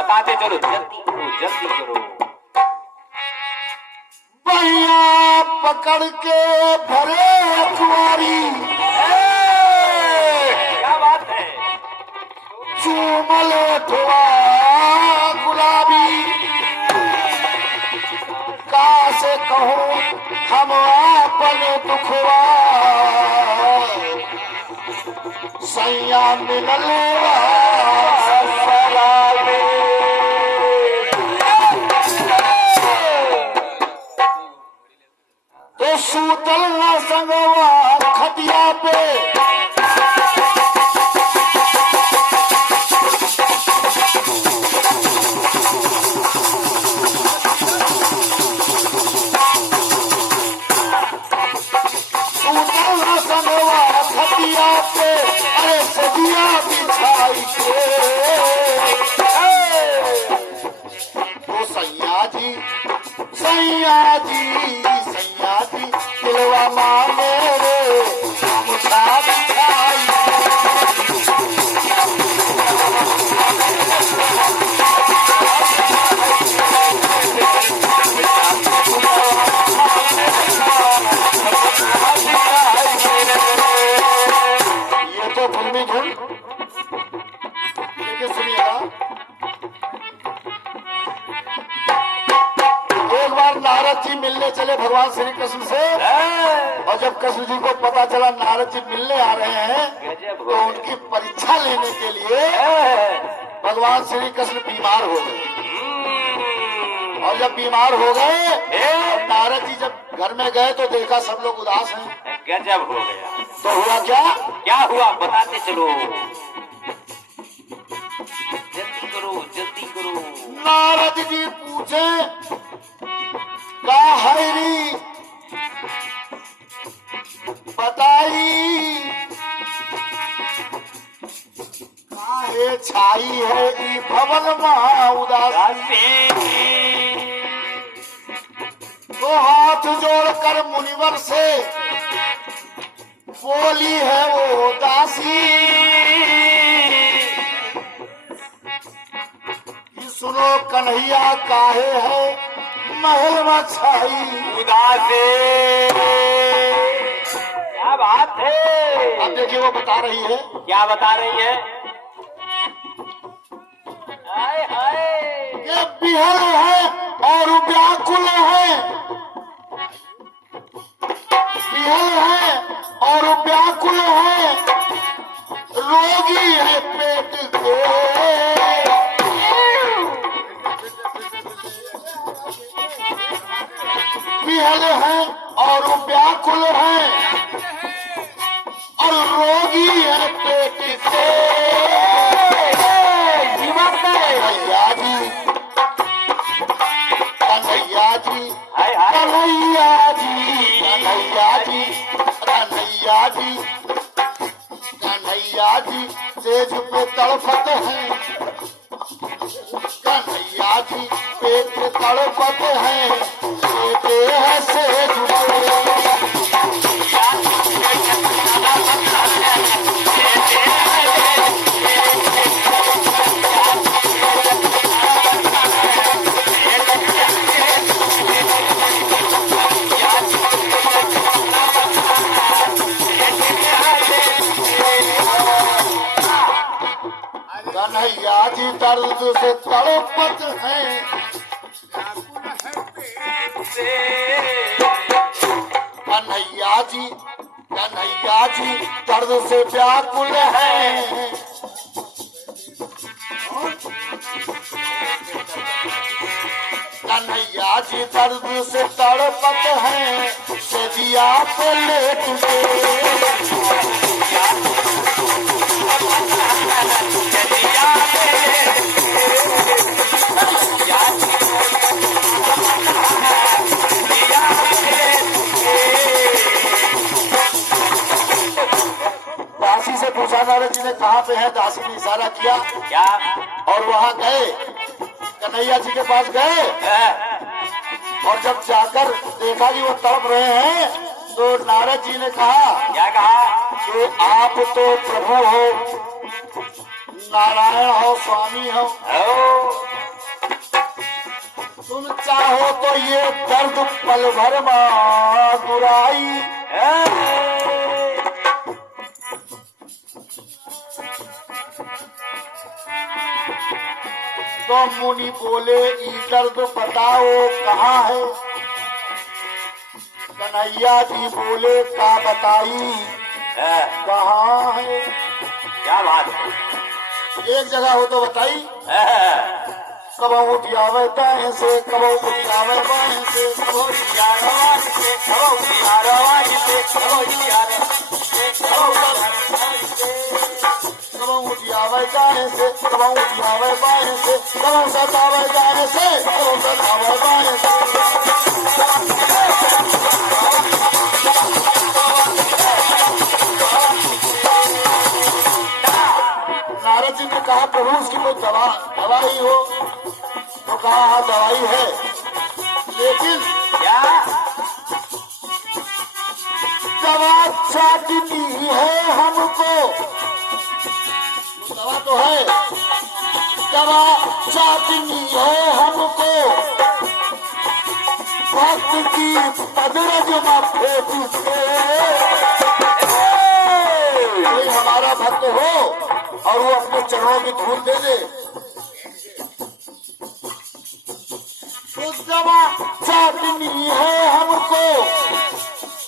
बताते चलो, जल्दी करो। पहिया पकड़ के भरे अखबारी, क्या बात है। चूमल ठुआ गुलाबी, का से कहूँ हम अपन दुखवा, सैया मिलल ससुराले। तो सूतल न संगवा खटिया पे, सूतल न संगवा खटिया पे, अरे सदिया बिछाई के। तो सैया जी दिलवा माने रे मुछा बिछाई। ये तो फिल्मी धुन, लेकिन सुनिएगा। एक बार नारद जी मिलने चले भगवान श्री कृष्ण से, और जब कृष्ण जी को पता चला नारद जी मिलने आ रहे हैं, तो उनकी परीक्षा लेने के लिए भगवान श्री कृष्ण बीमार हो गए। और जब बीमार हो गए, नारद जी जब घर में गए तो देखा सब लोग उदास हैं। गजब हो गया। तो हुआ क्या? क्या हुआ बताते चलो, जल्दी करो। नारद जी पूछे, का हैरी बताई, काहे छाई है ई भवन महा उदासी। तो हाथ जोड़कर मुनिवर से बोली है वो दासी, सुनो कन्हैया काहे है महल में छाई उदासे। क्या बात है। अब देखिए वो बता रही है। क्या बता रही है। हाय हाय, ये बिहल है और व्याकुल है, बिहल है और व्याकुल है, रोगी है पेट के। बिहल है और व्याकुल है और रोगी है पेट से। कन्हैया जी, कन्हैया जी, हाय हाय, कन्हैया जी, कन्हैया जी, कन्हैया जी, कन्हैया जी सेज पे तड़पत हैं, कन्हैया जी पेट पे तड़पत हैं, लेटे हैं सेज पे। कन्हैया जी दर्द से तड़पत हैं, कन्हैया जी, कन्हैया जी दर्द से व्याकुल हैं। कन्हैया जी दर्द से तड़पत हैं, सजिया पे लेट के। दासी से पूछा नारद जी ने कहाँ पे है, दासी ने इशारा किया क्या। और वहाँ गए, कन्हैया जी के पास गए, और जब जाकर देखा कि वो तड़प रहे हैं, तो नारद जी ने कहा, क्या कहा कि आप तो प्रभु हो, नारायण हो, स्वामी हो, तुम चाहो तो ये दर्द पल भर मागुराई। तो मुनि बोले ई दर्द बताओ कहाँ है। कन्हैया जी बोले का बताई कहाँ है। क्या बात है? एक जगह हो तो बताई। कब उठियावे दाएं से, कब उठियावे बाएं से, कब उठियावे बाएं से, कब उठियावे बाएं से, कब उठियावे कब उठियावे दाएं से, कब उठियावे बाएं से, कब सतावे दाएं से, कब सतावे बाएं से। नारद जी ने कहा प्रभु उसकी कोई दवाई हो। तो कहा हाँ दवाई है, लेकिन क्या दवा चाटनी है हमको। दवा तो है, दवा चाटनी है हमको। भक्त की पदरज में फेंक के कोई हमारा भक्त हो और वो अपने चरणों की धूल दे दे। तो दवा चाटनी है हमको,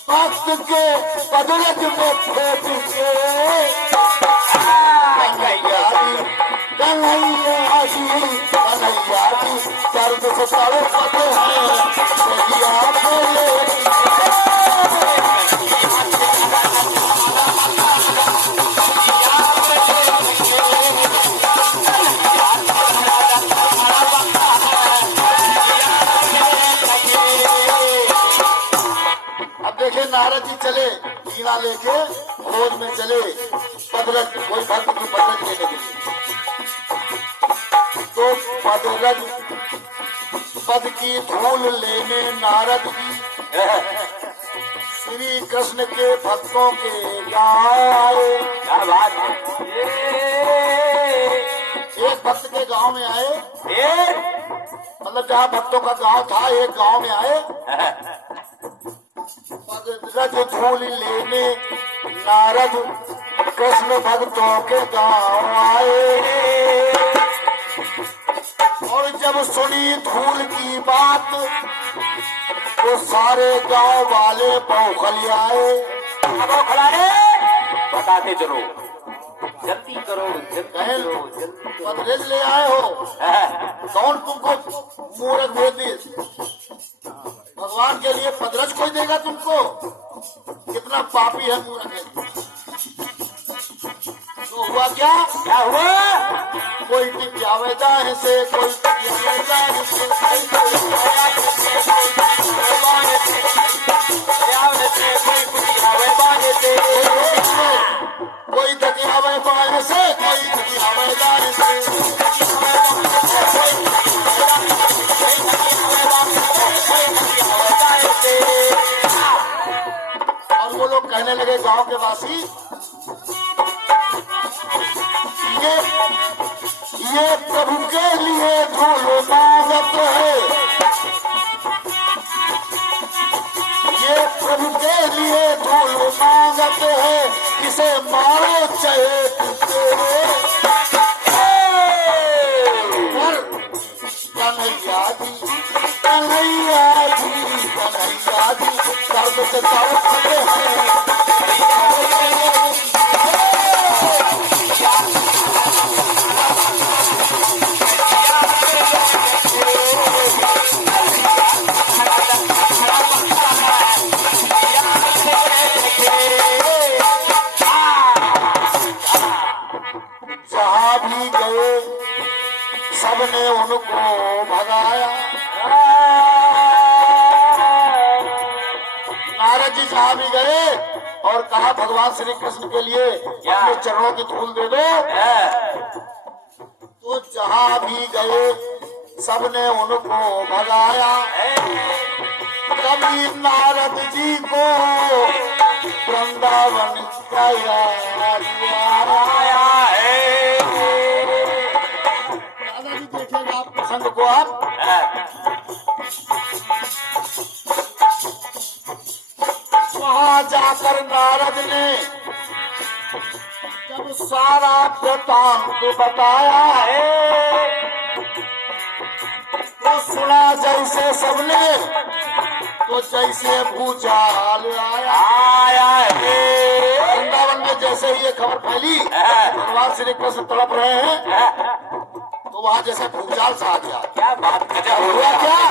भक्त के पदरज में फेंक के। कन्हैया जी, कन्हैया जी, कन्हैया जी, दर्द से तड़पते हैं सैया बोले। देखे नारद जी चले वीणा लेके खोज में चले पदरज, कोई भक्त की पदरज लेने के लिए। तो पदरज पद की धूल लेने नारद जी श्री कृष्ण के भक्तों के गाँव आए। क्या बात है? एक भक्त के गांव में आए, मतलब जहाँ भक्तों का गांव था एक गांव में आए। पदरज धूल लेने नारद कृष्ण भक्तों के गांव आए। और जब सुनी धूल की बात तो सारे गांव वाले बौखल आए। बताते चलो, जल्दी करो, जल्दी करो, जल्दी। पदरज ले आए हो, कौन तुमको मूर्ख भेज दिए? भगवान के लिए पदरज कोई देगा तुमको? कितना पापी है मूर्ख है। तो हुआ क्या? क्या हुआ? कोई टिकियावे दाएं से, कोई टिकियावे दाएं से, कोई कोई तकियावे बाएं से, कोई तकियावे दाएं से। और वो लोग कहने लगे गांव के वासी, ये प्रभु के लिए धूल मांगत है, ये प्रभु के लिए धूल मांगत है, किसे मारो चाहे कन्हैया जी, कन्हैया जी, कन्हैया जी, दर्द से तड़पते हैं। जहाँ भी गए सबने उनको भगाया। नारद जी जहाँ भी गए और कहा भगवान श्री कृष्ण के लिए अपने चरणों की धूल दे दो। तो जहाँ भी गए सबने उनको भगाया। कभी नारद जी को वृंदावन का याद आया है। देखेगा आप प्रसंग को आप। वहां जाकर नारद ने जब सारा वृतांत बताया है तो सुना जैसे सबने तो जैसे भूचाल आया है। वृंदावन में जैसे ही ये खबर फैली भगवान श्री कृष्ण तड़प रहे हैं तो वहाँ जैसे भूचाल सा आ गया। क्या बात गजब हुआ क्या?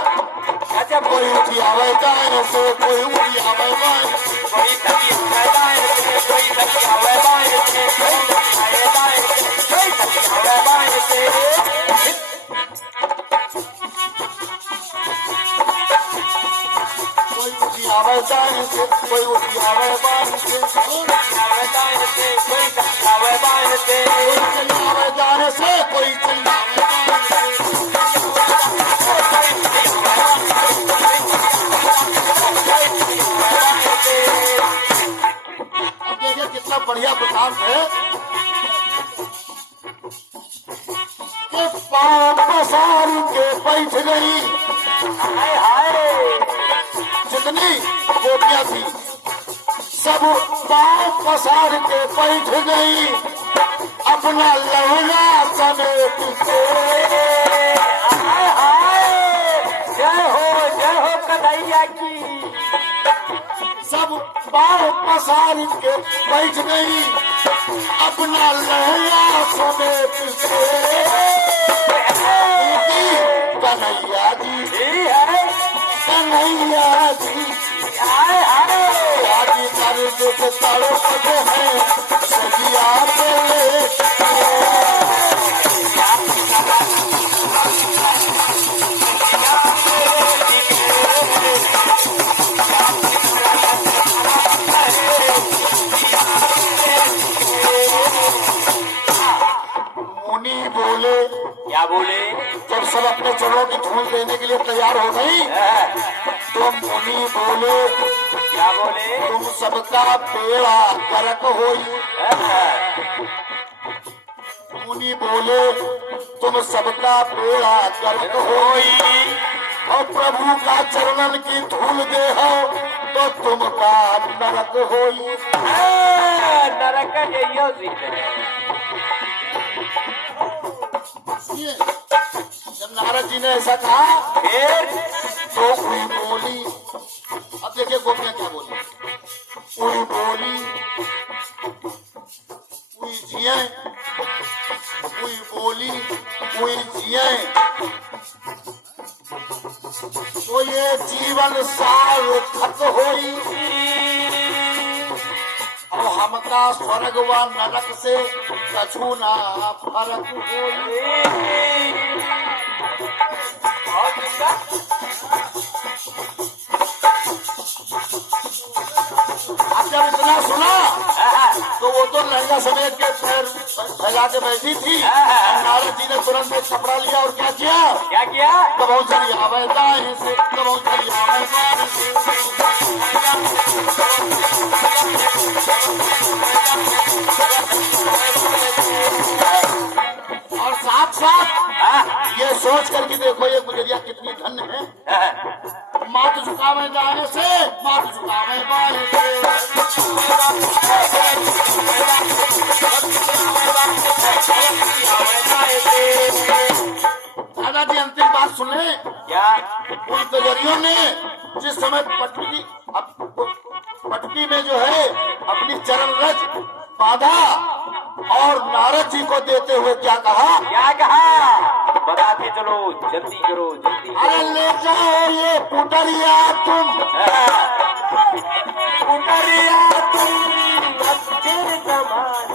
गजब। कोई उठी आवे दाएं से, कोई उठी आवे बाएं से, कोई सखी आवे दाएं से, कोई सखी आवे बाएं से, कोई सखी आवे दाएं से, कोई सखी आवे बाएं से। कोई उठी आवे दाएं से, कोई उठी आवे बाएं से, कोई सखी आवे दाएं से, कोई सखी आवे बाएं से। कोई चली आवे दाएं से, कोई चली आवे बाएं से। अब देखिए कितना बढ़िया वृतांत है कि पाँव पसार के बैठ गई हाय हाय जितनी गोपियां थी सब पाँव पसार के बैठ गई अपना लहंगा समेट के। हाय हाय जय हो कन्हैया की। सब पाँव पसार के बैठ गई अपना लहंगा समेट के। कन्हैया जी, जी है कन्हैया जी, हाय हाय आदि दर्द से तड़पते हैं सजिया पे। मुनि बोले, क्या बोले? जब सब अपने चरणों की धूल लेने के लिए तैयार हो गई तो मुनि बोले, क्या बोले? तुम सबका बेड़ा गर्क होई। मुनि बोले, तुम सबका बेड़ा गर्क होई और प्रभु का चरणन की धूल दे हो तो तुमका नरक होई। नरक यही सीख है। जब नारद जी ने ऐसा कहा फिर तो हुई बोली। अब देखिए गोपियां क्या बोली। हुई बोली, हुई जिये, हुई बोली, हुई जिये तो ये जीवन सार्थक होई और हमका स्वर्ग व नरक से कछु ना फर्क होई। बहुत सुंदर। अब जब इतना सुना तो वो तो लहंगा समेट के पैर फैला के बैठी थी। नारद जी ने तुरंत एक कपड़ा लिया और क्या किया? क्या किया? कबहू चली आवे दाएं से, कबहू चली आवे बाएं से। और साथ साथ ये सोच करके देखो ये गुजरिया कितनी धन्य है। माथ झुकावे दाएं से, माथ झुकावे बाएं से। दादाजी अंतिम बात सुन ले। क्या? उन गुजरियों ने जिस समय पटकी में जो है अपनी चरण रज बांधा और नारद जी को देते हुए क्या कहा? क्या कहा? बता के चलो, जल्दी करो जल्दी। अरे ले जाओ ये पुटरिया तुम, पुटरिया तुम अच्छे समान।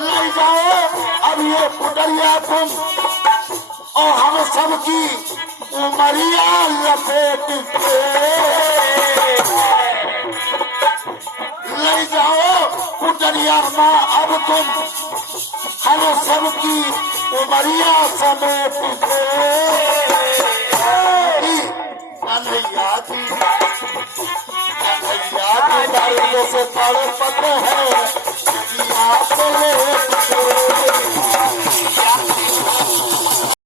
ले जाओ अब ये पुटरिया तुम और हम सबकी उमरिया लपेट के। ले जाओ पुटरिया माँ अब तुम हम सबकी उमरिया समेट के। कन्हैया जी दर्द से तड़पते हैं, या तो ले